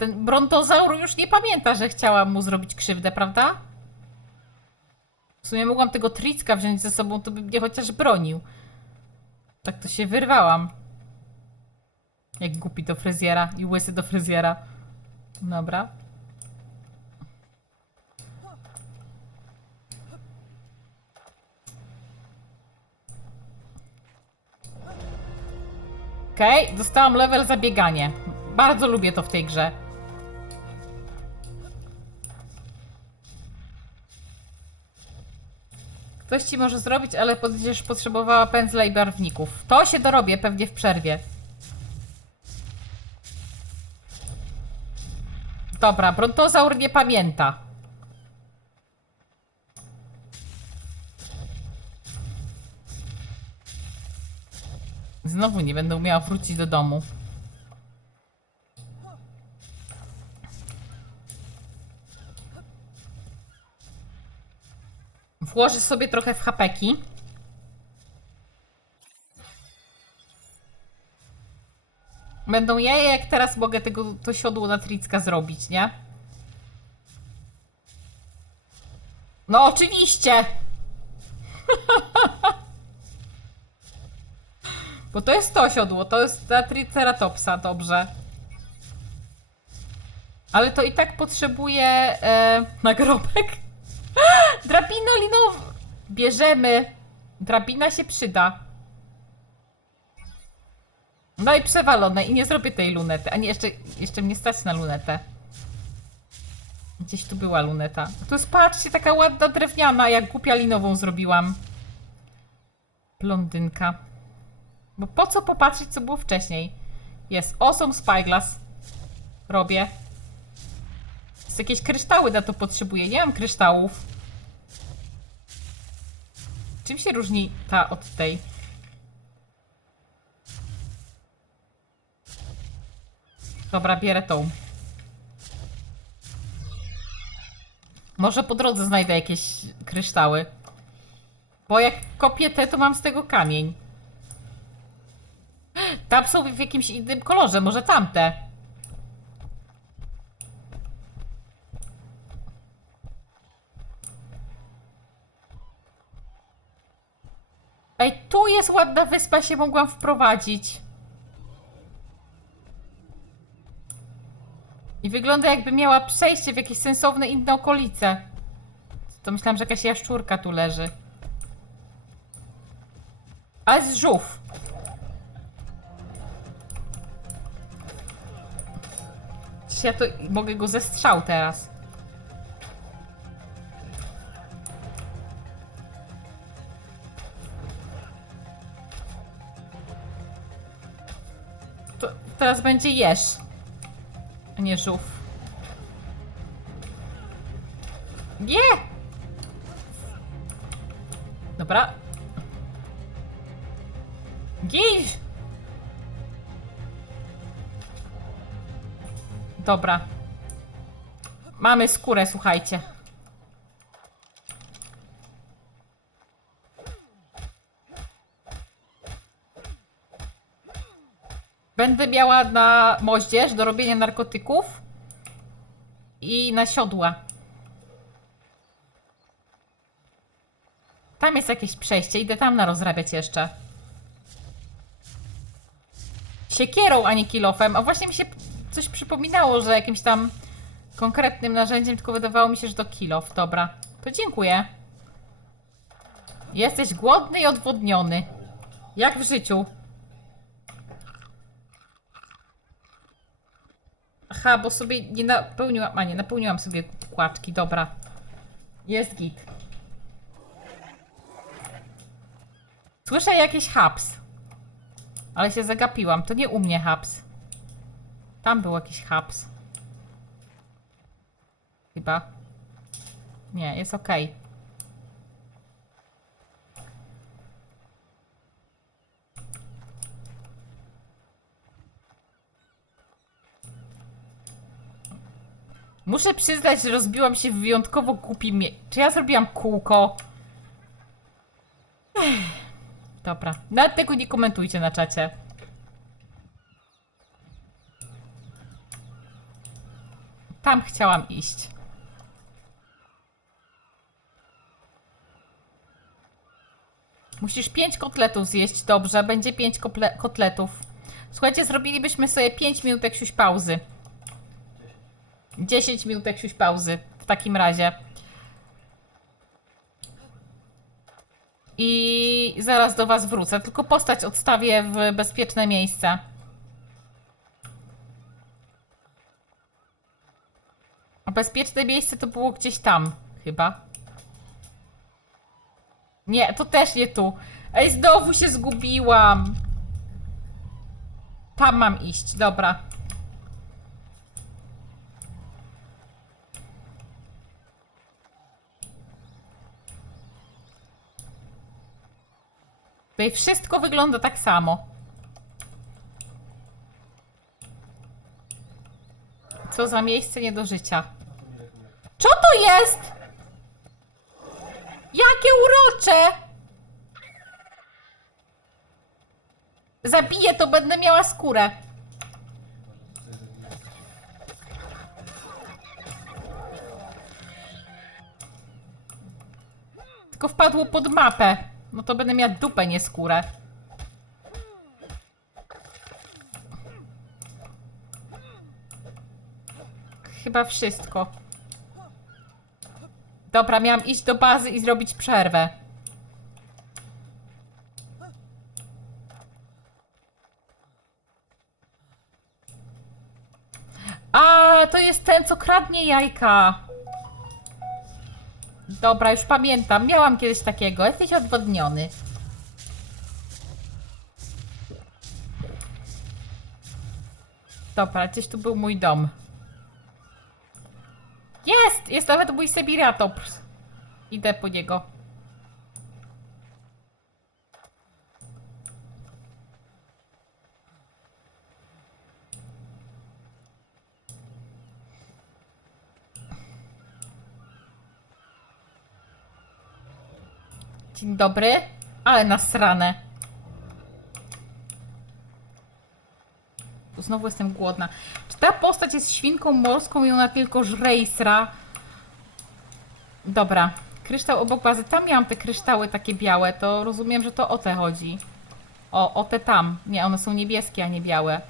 ten brontozaur już nie pamięta, że chciałam mu zrobić krzywdę, prawda? W sumie mogłam tego tricka wziąć ze sobą, to by mnie chociaż bronił. Tak to się wyrwałam. Jak głupi do fryzjera i łysy do fryzjera. Dobra. Okej, okay, dostałam level za bieganie. Bardzo lubię to w tej grze. Ktoś ci może zrobić, ale będziesz potrzebowała pędzla i barwników. To się dorobię pewnie w przerwie. Dobra, brontozaur nie pamięta. Znowu nie będę umiała wrócić do domu. Włożę sobie trochę w hapeki. Będą jaja, jak teraz mogę tego, to siodło na Tricka zrobić, nie? No oczywiście! Bo to jest to siodło, to jest dla Triceratopsa, dobrze. Ale to i tak potrzebuje e, nagrobek. Drabino linow... Bierzemy. Drabina się przyda. No i przewalone. I nie zrobię tej lunety. A nie, jeszcze, jeszcze mnie stać na lunetę. Gdzieś tu była luneta. Tu jest, patrzcie, taka ładna drewniana, jak głupia linową zrobiłam. Blondynka. Bo po co popatrzeć, co było wcześniej? Jest awesome spyglass. Robię. Jakieś kryształy na to potrzebuję. Nie mam kryształów. Czym się różni ta od tej? Dobra, bierę tą. Może po drodze znajdę jakieś kryształy. Bo jak kopię te, to mam z tego kamień. Tam są w jakimś innym kolorze, może tamte. Ej, tu jest ładna wyspa, się mogłam wprowadzić. I wygląda jakby miała przejście w jakieś sensowne inne okolice. To myślałam, że jakaś jaszczurka tu leży. A jest żółw. Ja to mogę go ze strzał teraz? Teraz będzie jeż, a nie żółw. Nie! Dobra. Gij! Dobra. Mamy skórę, słuchajcie. Będę miała na moździerz do robienia narkotyków i na siodła. Tam jest jakieś przejście, idę tam narozrabiać jeszcze. Siekierą, a nie kilofem. A właśnie mi się coś przypominało, że jakimś tam konkretnym narzędziem, tylko wydawało mi się, że to kilof. Dobra, to dziękuję. Jesteś głodny i odwodniony. Jak w życiu. Aha, bo sobie nie napełniłam, a nie, napełniłam sobie kłaczki, dobra. Jest git. Słyszę jakiś haps. Ale się zagapiłam, to nie u mnie haps. Tam był jakiś haps. Chyba. Nie, jest ok. Muszę przyznać, że rozbiłam się w wyjątkowo głupim mie... Czy ja zrobiłam kółko? Ech. Dobra. Nawet tego nie komentujcie na czacie. tam chciałam iść. Musisz pięć kotletów zjeść, dobrze, będzie pięć kotletów. Słuchajcie, zrobilibyśmy sobie 5 minut jakieś pauzy. 10 minut jakieś pauzy w takim razie. I zaraz do Was wrócę. Tylko postać odstawię w bezpieczne miejsce. A bezpieczne miejsce to było gdzieś tam, chyba. Nie, to też nie tu. Ej, znowu się zgubiłam. Tam mam iść, dobra. Tutaj wszystko wygląda tak samo. Co za miejsce nie do życia. Co to jest? Jakie urocze! Zabiję to, będę miała skórę. Tylko wpadło pod mapę. No to będę miała dupę, nie skórę. Chyba wszystko. Dobra, miałam iść do bazy i zrobić przerwę. A, to jest ten, co kradnie jajka. Dobra, już pamiętam. Miałam kiedyś takiego. Jesteś odwodniony. Dobra, gdzieś tu był mój dom. Jest! Jest nawet mój Sebiratops. Idę po niego. Dzień dobry. Ale nasrane. Znowu jestem głodna. Czy ta postać jest świnką morską i ona tylko żre i sra? Dobra. Kryształ obok bazy. Tam miałam te kryształy takie białe. To rozumiem, że to o te chodzi. O, o te tam. Nie, one są niebieskie, a nie białe.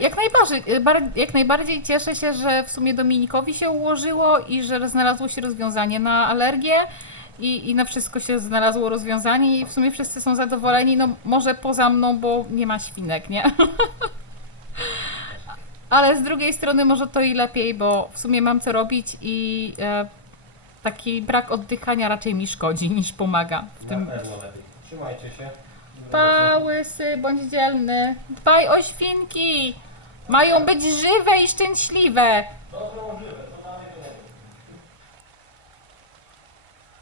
Jak najbardziej, e, jak najbardziej cieszę się, że w sumie Dominikowi się ułożyło i że znalazło się rozwiązanie na alergię i, i na wszystko się znalazło rozwiązanie i w sumie wszyscy są zadowoleni, no może poza mną, bo nie ma świnek, nie? Ale z drugiej strony może to i lepiej, bo w sumie mam co robić i e, taki brak oddychania raczej mi szkodzi niż pomaga w tym Na pewno lepiej. Trzymajcie się. Pa, łysy, bądź dzielny. Dbaj o świnki. Mają być żywe i szczęśliwe.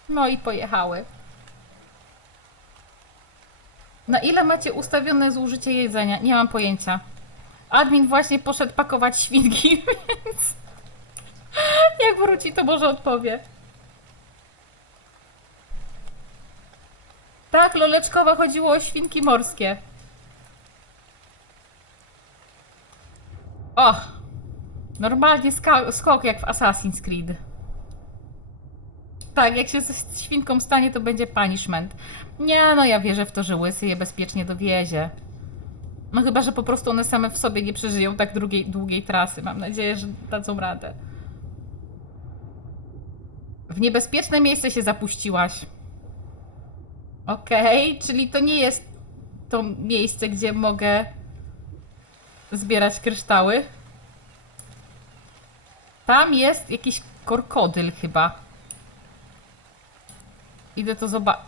No i pojechały. Na ile macie ustawione zużycie jedzenia? Nie mam pojęcia. Admin właśnie poszedł pakować świnki, więc jak wróci, to może odpowie. Tak, Loleczkowa chodziło o świnki morskie. O! Normalnie skok jak w Assassin's Creed. Tak, jak się ze świnką stanie, to będzie punishment. Nie, no ja wierzę w to, że łysy je bezpiecznie dowiezie. No chyba, że po prostu one same w sobie nie przeżyją tak drugiej, długiej trasy. Mam nadzieję, że dadzą radę. W niebezpieczne miejsce się zapuściłaś. Okej, czyli to nie jest to miejsce, gdzie mogę zbierać kryształy. Tam jest jakiś korkodyl chyba. Idę to zobaczyć.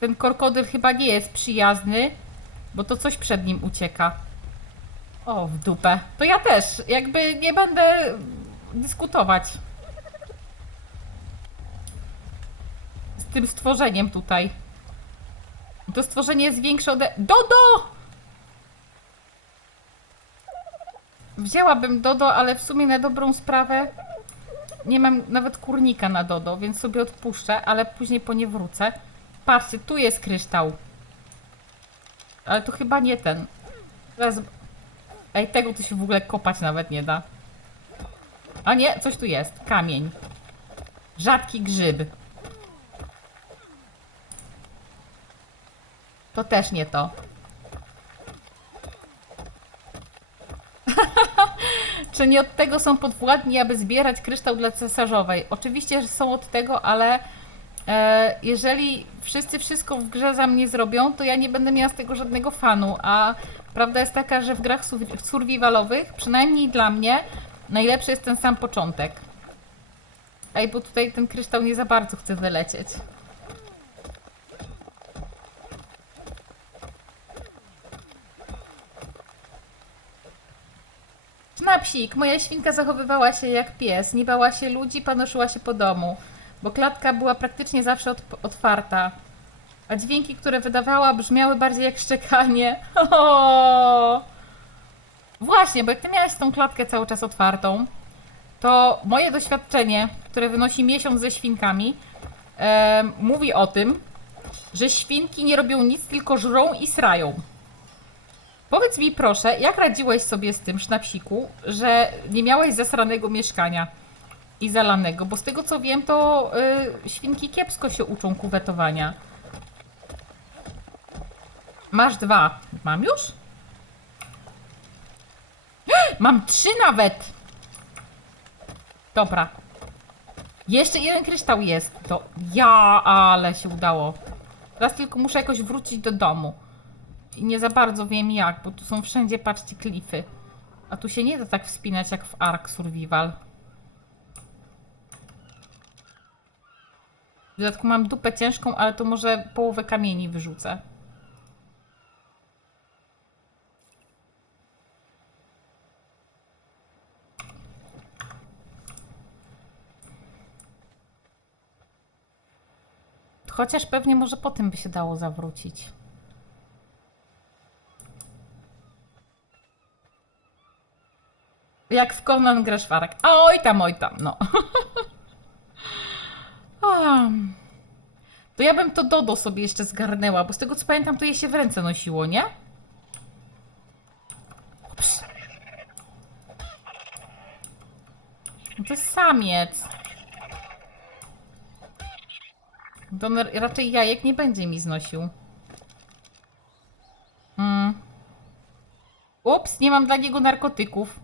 Ten korkodyl chyba nie jest przyjazny, bo to coś przed nim ucieka. O, w dupę. To ja też. Jakby nie będę dyskutować z tym stworzeniem tutaj. To stworzenie jest większe ode... Dodo! Wzięłabym Dodo, ale w sumie na dobrą sprawę nie mam nawet kurnika na Dodo, więc sobie odpuszczę, ale później po nie wrócę. Patrzcie, tu jest kryształ. Ale to chyba nie ten. Teraz... Ej, tego tu się w ogóle kopać nawet nie da. A nie, coś tu jest. Kamień. Rzadki grzyb. To też nie to. Czy nie od tego są podwładni, aby zbierać kryształ dla cesarzowej? Oczywiście, są od tego, ale e, jeżeli wszyscy wszystko w grze za mnie zrobią, to ja nie będę miała z tego żadnego fanu. A prawda jest taka, że w grach sur- survivalowych, przynajmniej dla mnie, najlepszy jest ten sam początek. Ej, bo tutaj ten kryształ nie za bardzo chce wylecieć. Snapsik, moja świnka zachowywała się jak pies, nie bała się ludzi, panoszyła się po domu, bo klatka była praktycznie zawsze ot- otwarta, a dźwięki, które wydawała, brzmiały bardziej jak szczekanie. O! Właśnie, bo jak ty miałeś tą klatkę cały czas otwartą, to moje doświadczenie, które wynosi miesiąc ze świnkami, em, mówi o tym, że świnki nie robią nic, tylko żrą i srają. Powiedz mi proszę, jak radziłeś sobie z tym, sznapsiku, że nie miałeś zasranego mieszkania i zalanego? Bo z tego co wiem, to y, świnki kiepsko się uczą kuwetowania. Masz dwa. Mam już? Mam trzy nawet! Dobra. Jeszcze jeden kryształ jest. To ja, ale się udało. Teraz tylko muszę jakoś wrócić do domu. I nie za bardzo wiem jak, bo tu są wszędzie, patrzcie, klify. A tu się nie da tak wspinać jak w Ark Survival. W dodatku mam dupę ciężką, ale to może połowę kamieni wyrzucę. Chociaż pewnie może potem by się dało zawrócić. Jak w Conan Ark. A oj tam, oj tam, no. To ja bym to Dodo sobie jeszcze zgarnęła, bo z tego co pamiętam, to je się w ręce nosiło, nie? Ups. No to jest samiec. To raczej jajek nie będzie mi znosił. Mm. Ups, nie mam dla niego narkotyków.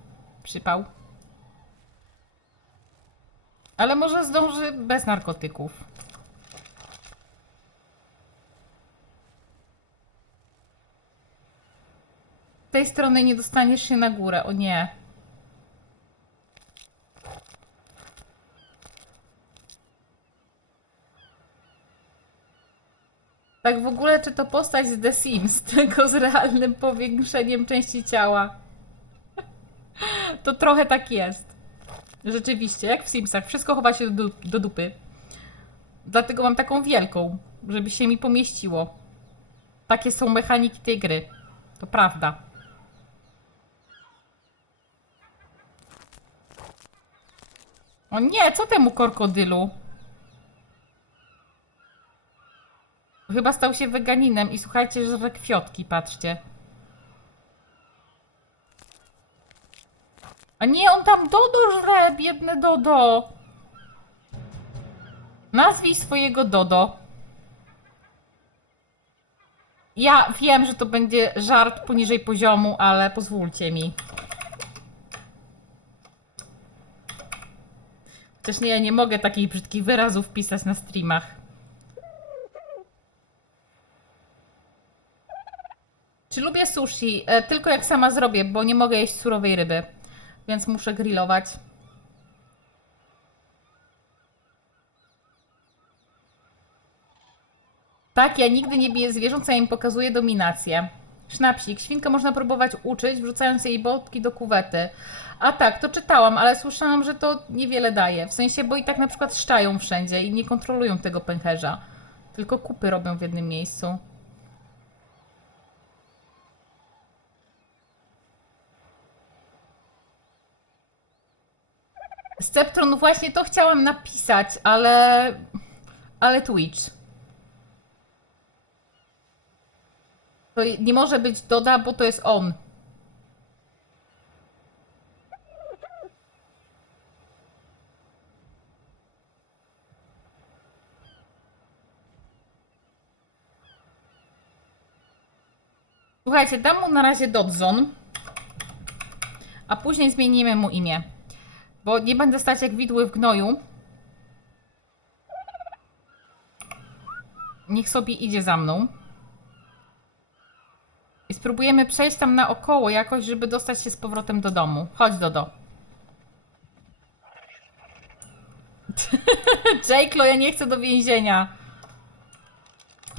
Przypał. Ale może zdąży bez narkotyków. Z tej strony nie dostaniesz się na górę, o nie. Tak w ogóle, czy to postać z The Sims, tylko z realnym powiększeniem części ciała? To trochę tak jest. Rzeczywiście, jak w Simsach. Wszystko chowa się do, dupy. Dlatego mam taką wielką, żeby się mi pomieściło. Takie są mechaniki tej gry. To prawda. O nie, co temu krokodylu? Chyba stał się weganinem i słuchajcie, że kwiotki, patrzcie. A nie, on tam Dodo żre, biedny Dodo. Nazwij swojego Dodo. Ja wiem, że to będzie żart poniżej poziomu, ale pozwólcie mi. Chociaż nie, ja nie mogę takich brzydkich wyrazów pisać na streamach. Czy lubię sushi? E, tylko jak sama zrobię, bo nie mogę jeść surowej ryby. Więc muszę grillować. Tak, ja nigdy nie biję zwierząt, a im pokazuję dominację. Sznapsik. Świnkę można próbować uczyć, wrzucając jej botki do kuwety. A tak, to czytałam, ale słyszałam, że to niewiele daje. W sensie, bo i tak na przykład szczają wszędzie i nie kontrolują tego pęcherza. Tylko kupy robią w jednym miejscu. Sceptron, właśnie to chciałam napisać, ale. Ale Twitch. To nie może być Doda, bo to jest on. Słuchajcie, dam mu na razie Dodzon, a później zmienimy mu imię. Bo nie będę stać jak widły w gnoju. Niech sobie idzie za mną. I spróbujemy przejść tam naokoło jakoś, żeby dostać się z powrotem do domu. Chodź, Dodo. Jake'lo, ja nie chcę do więzienia.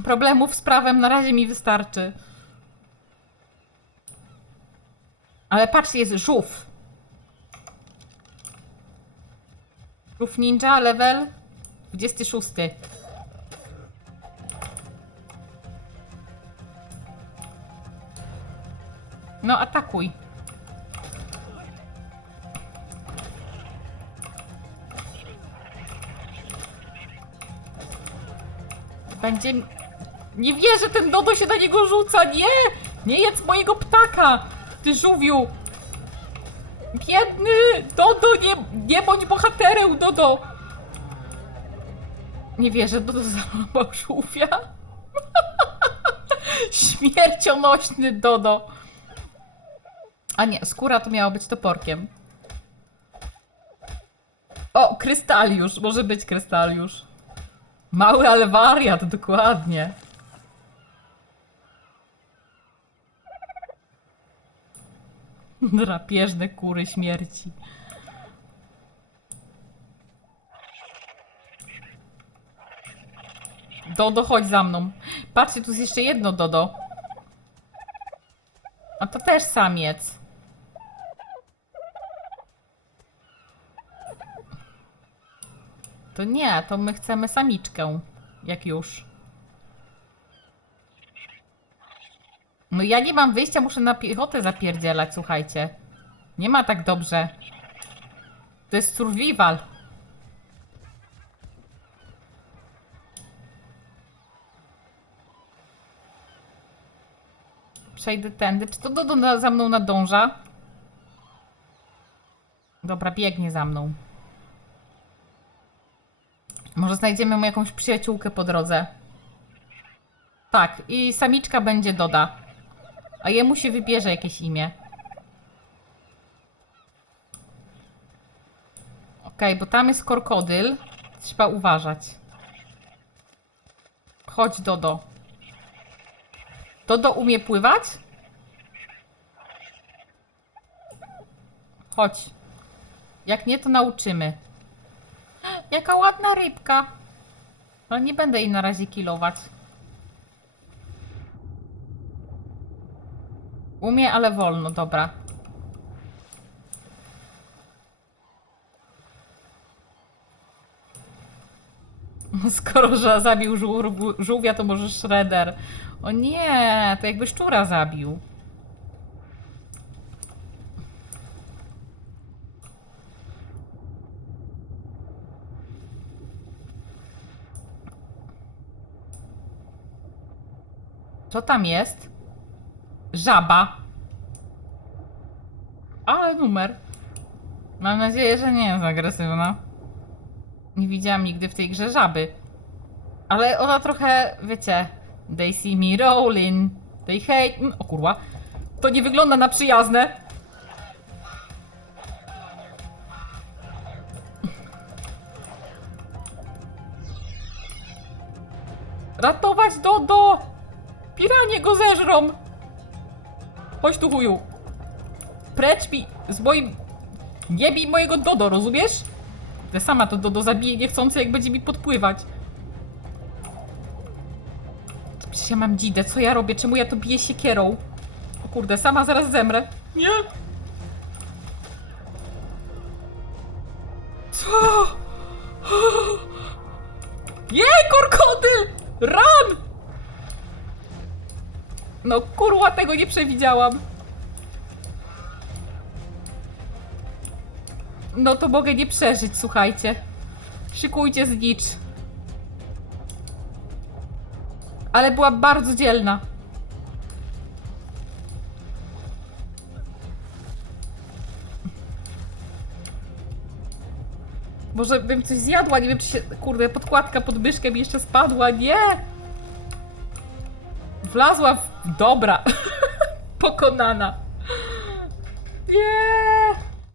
Problemów z prawem na razie mi wystarczy. Ale patrz, jest żółw. Żółw ninja, level 26. No, atakuj. Będzie... Nie wierzę, ten Dodo się na niego rzuca! Nie! Nie jedz mojego ptaka! Ty żółwiu! Biedny! Dodo, nie, nie bądź bohaterem, Dodo! Nie wierzę, Dodo załamał żółwia. Śmiercionośny Dodo. A nie, skóra to miała być toporkiem. O, krystaliusz. Może być krystaliusz. Mały, ale wariat, dokładnie. Drapieżne kury śmierci. Dodo, chodź za mną. Patrzcie, tu jest jeszcze jedno Dodo. A to też samiec. To nie, to my chcemy samiczkę. Jak już. No ja nie mam wyjścia, muszę na piechotę zapierdzielać, słuchajcie. Nie ma tak dobrze. To jest survival. Przejdę tędy. Czy to Dodo za mną nadąża? Dobra, biegnie za mną. Może znajdziemy mu jakąś przyjaciółkę po drodze. Tak, i samiczka będzie Doda. A jemu się wybierze jakieś imię. Okej, bo tam jest krokodyl. Trzeba uważać. Chodź, Dodo. Dodo umie pływać? Chodź. Jak nie, to nauczymy. Jaka ładna rybka. Ale nie będę jej na razie kilować. Umie, ale wolno, dobra. Skoro że zabił żół- żółwia, to może Shredder. O nie, to jakby szczura zabił. Co tam jest? Żaba. Ale numer. Mam nadzieję, że nie jest agresywna. Nie widziałam nigdy w tej grze żaby. Ale ona trochę, wiecie, they see me rolling, they hate... mm, O kurwa. To nie wygląda na przyjazne. Ratować Dodo! Piranie go zeżrą! Chodź tu chuju. Precz mi z moim... Nie bij mojego Dodo, rozumiesz? Te sama to Dodo zabije niechcący, jak będzie mi podpływać. Przecież ja mam dzidę, co ja robię? Czemu ja to biję siekierą? O kurde, sama zaraz zemrę. Nie! Co? Jej, krokodyl! Ran! No kurwa, tego nie przewidziałam. No to mogę nie przeżyć, słuchajcie. Szykujcie znicz. Ale była bardzo dzielna. Może bym coś zjadła, nie wiem czy się... Kurde, podkładka pod myszkę mi jeszcze spadła, nie! Wlazła w... Dobra. Pokonana. Nie.